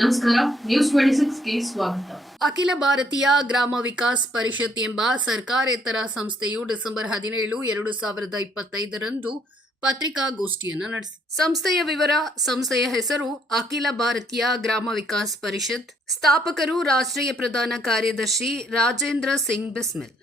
ನಮಸ್ಕಾರ, ನ್ಯೂಸ್ 26ಗೆ ಸ್ವಾಗತ. ಅಖಿಲ ಭಾರತೀಯ ಗ್ರಾಮ ವಿಕಾಸ್ ಪರಿಷತ್ ಎಂಬ ಸರ್ಕಾರೇತರ ಸಂಸ್ಥೆಯು ಡಿಸೆಂಬರ್ 17, 2025ರಂದು ಪತ್ರಿಕಾಗೋಷ್ಠಿಯನ್ನು ನಡೆಸಿದೆ. ಸಂಸ್ಥೆಯ ವಿವರ: ಸಂಸ್ಥೆಯ ಹೆಸರು ಅಖಿಲ ಭಾರತೀಯ ಗ್ರಾಮ ವಿಕಾಸ್ ಪರಿಷತ್. ಸ್ಥಾಪಕರು ರಾಷ್ಟ್ರೀಯ ಪ್ರಧಾನ ಕಾರ್ಯದರ್ಶಿ ರಾಜೇಂದ್ರ ಸಿಂಗ್ ಬಿಸ್ಮಿಲ್.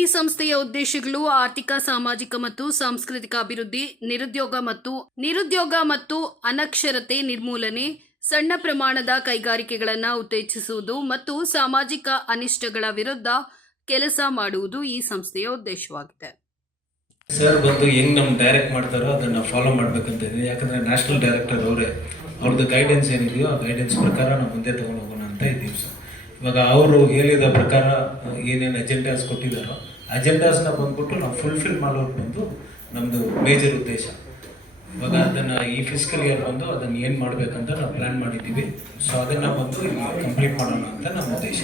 ಈ ಸಂಸ್ಥೆಯ ಉದ್ದೇಶಗಳು ಆರ್ಥಿಕ, ಸಾಮಾಜಿಕ ಮತ್ತು ಸಾಂಸ್ಕೃತಿಕ ಅಭಿವೃದ್ಧಿ, ನಿರುದ್ಯೋಗ ಮತ್ತು ಅನಕ್ಷರತೆ ನಿರ್ಮೂಲನೆ, ಸಣ್ಣ ಪ್ರಮಾಣದ ಕೈಗಾರಿಕೆಗಳನ್ನು ಉತ್ತೇಜಿಸುವುದು ಮತ್ತು ಸಾಮಾಜಿಕ ಅನಿಷ್ಟಗಳ ವಿರುದ್ಧ ಕೆಲಸ ಮಾಡುವುದು ಈ ಸಂಸ್ಥೆಯ ಉದ್ದೇಶವಾಗಿದೆ. ಸರ್ ಬಂದು ಹೆಂಗ್ ನಮ್ಗೆ ಡೈರೆಕ್ಟ್ ಮಾಡ್ತಾರೋ ಅದನ್ನು ಫಾಲೋ ಮಾಡ್ಬೇಕಂತ ಇದೆ. ಯಾಕಂದರೆ ನ್ಯಾಷನಲ್ ಡೈರೆಕ್ಟರ್ ಅವರೇ, ಅವ್ರದ್ದು ಗೈಡೆನ್ಸ್ ಏನಿದೆಯೋ ಆ ಗೈಡೆನ್ಸ್ ಪ್ರಕಾರ ನಾವು ಮುಂದೆ ತೊಗೊಂಡು ಹೋಗೋಣ ಅಂತ ಇದ್ದೀವಿ ಸರ್. ಇವಾಗ ಅವರು ಹೇಳಿದ ಪ್ರಕಾರ ಏನೇನು ಅಜೆಂಡಾಸ್ ಕೊಟ್ಟಿದ್ದಾರೋ ಅಜೆಂಡಾಸ್ನ ಬಂದ್ಬಿಟ್ಟು ನಾವು ಫುಲ್ಫಿಲ್ ಮಾಡೋದು ಬಂದು ನಮ್ಮದು ಮೇಜರ್ ಉದ್ದೇಶ. ಇವಾಗ ಅದನ್ನು ಈ ಫಿಸಿಕಲ್ ಇಯರ್ ಬಂದು ಅದನ್ನು ಏನು ಮಾಡಬೇಕಂತ ನಾವು ಪ್ಲ್ಯಾನ್ ಮಾಡಿದ್ದೀವಿ. ಸೊ ಅದನ್ನು ಬಂದು ಕಂಪ್ಲೀಟ್ ಮಾಡೋಣ ಅಂತ ನಮ್ಮ ಉದ್ದೇಶ.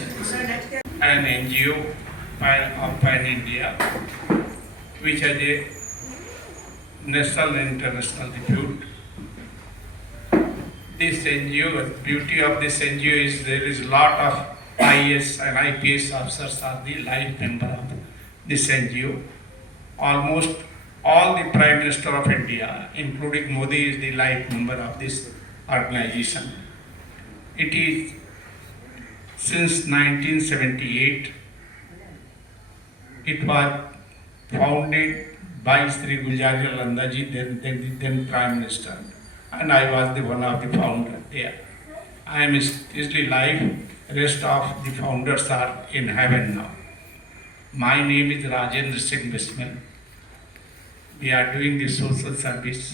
An NGO of Pan India, which has a national and international repute. This NGO, the beauty of this NGO is there is a lot of IAS and IPS officers are the life member of this NGO. Almost all the Prime Minister of India, including Modi, is the life member of this organization. It is since 1978. It was founded by Sri Guljarilaal Nandaji, then Prime Minister, and I was the one of the founder there. I am still alive. Rest of the founders are in heaven now. My name is Rajendra Singh Bismil. We are doing the social service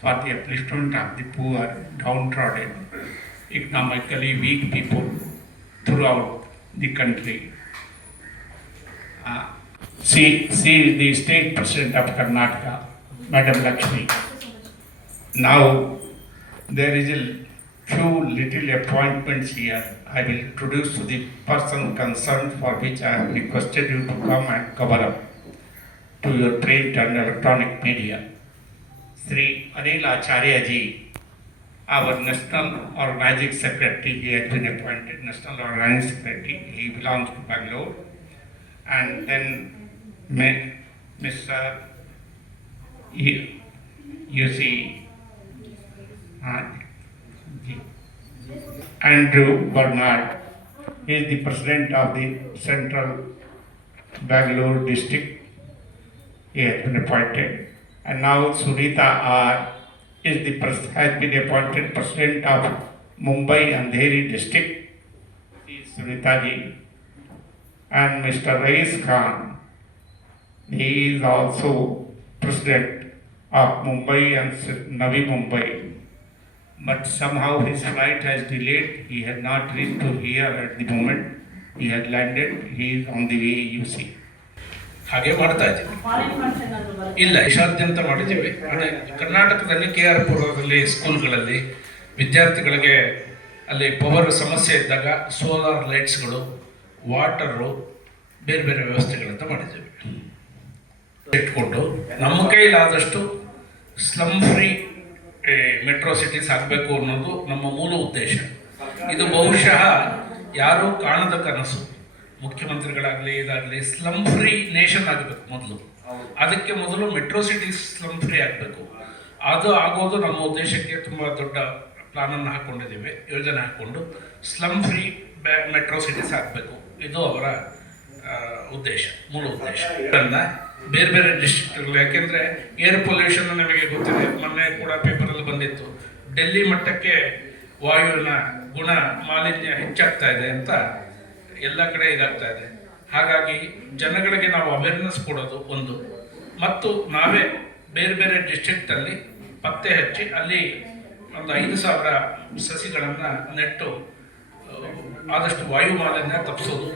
for the upliftment of the poor, downtrodden, economically weak people throughout the country. See the state president of Karnataka, Madam Lakshmi. Now there is a few little appointments here. I will introduce to the person concerned, for which I have requested you to come and cover up to your print and electronic media. Sri Anil Acharya ji, our National Organizing Secretary, he has been appointed National Organizing Secretary. He belongs to Bangalore. And then Mr. Andrew Bernard, he is the President of the Central Bangalore District. He has been appointed. And now Sunita R has been appointed President of Mumbai Andheri District. She is Sunita ji. And Mr. Rais Khan, he is also President of Mumbai and Navi Mumbai. But somehow his flight has delayed. He had not reached to here at the moment. He had landed. He is on the way, you see. ಹಾಗೆ ಮಾಡ್ತಾ ಇದ್ದೀವಿ. ಇಲ್ಲ, ದೇಶಾದ್ಯಂತ ಮಾಡಿದ್ದೀವಿ. ಅದೇ ಕರ್ನಾಟಕದಲ್ಲಿ KR ಪುರದಲ್ಲಿ ಸ್ಕೂಲ್ಗಳಲ್ಲಿ ವಿದ್ಯಾರ್ಥಿಗಳಿಗೆ ಅಲ್ಲಿ ಪವರ್ ಸಮಸ್ಯೆ ಇದ್ದಾಗ ಸೋಲಾರ್ ಲೈಟ್ಸ್ಗಳು, ವಾಟರು, ಬೇರೆ ಬೇರೆ ವ್ಯವಸ್ಥೆಗಳಂತ ಮಾಡಿದ್ದೀವಿ. ಇಟ್ಕೊಂಡು ನಮ್ಮ ಕೈಲಾದಷ್ಟು ಸ್ಲಮ್ ಫ್ರೀ ಮೆಟ್ರೋ ಸಿಟೀಸ್ ಆಗಬೇಕು ಅನ್ನೋದು ನಮ್ಮ ಮೂಲ ಉದ್ದೇಶ. ಇದು ಬಹುಶಃ ಯಾರೂ ಕಾಣದ ಕನಸು. ಮುಖ್ಯಮಂತ್ರಿಗಳಾಗಲಿ ಇದಾಗಲಿ ಸ್ಲಮ್ ಫ್ರೀ ನೇಷನ್ ಆಗಬೇಕು ಮೊದಲು. ಅದಕ್ಕೆ ಮೊದಲು ಮೆಟ್ರೋ ಸಿಟೀಸ್ ಸ್ಲಮ್ ಫ್ರೀ ಆಗಬೇಕು. ಅದು ಆಗೋದು ನಮ್ಮ ಉದ್ದೇಶಕ್ಕೆ ತುಂಬ ದೊಡ್ಡ ಪ್ಲಾನನ್ನು ಹಾಕ್ಕೊಂಡಿದ್ದೀವಿ, ಯೋಜನೆ ಹಾಕ್ಕೊಂಡು ಸ್ಲಮ್ ಫ್ರೀ ಮೆಟ್ರೋ ಸಿಟೀಸ್ ಆಗಬೇಕು. ಇದು ಅವರ ಉದ್ದೇಶ, ಮೂಲ ಉದ್ದೇಶ. ಬೇರೆ ಬೇರೆ ಡಿಸ್ಟ್ರಿಕ್ಟ್ಗಳು, ಯಾಕೆಂದರೆ ಏರ್ ಪೊಲ್ಯೂಷನ್ ನಮಗೆ ಗೊತ್ತಿದೆ. ಮೊನ್ನೆ ಕೂಡ ಪೇಪರಲ್ಲಿ ಬಂದಿತ್ತು, ಡೆಲ್ಲಿ ಮಟ್ಟಕ್ಕೆ ವಾಯುವಿನ ಗುಣ ಮಾಲಿನ್ಯ ಹೆಚ್ಚಾಗ್ತಾ ಇದೆ ಅಂತ ಎಲ್ಲ ಕಡೆ ಇದಾಗ್ತಾ ಇದೆ. ಹಾಗಾಗಿ ಜನಗಳಿಗೆ ನಾವು ಅವೇರ್ನೆಸ್ ಕೊಡೋದು ಒಂದು, ಮತ್ತು ನಾವೇ ಬೇರೆ ಬೇರೆ ಡಿಸ್ಟ್ರಿಕ್ಟಲ್ಲಿ ಪತ್ತೆ ಹಚ್ಚಿ ಅಲ್ಲಿ ಒಂದು 5,000 ಸಸಿಗಳನ್ನು ನೆಟ್ಟು ಆದಷ್ಟು ವಾಯು ಮಾಲಿನ್ಯ ತಪ್ಪಿಸೋದು.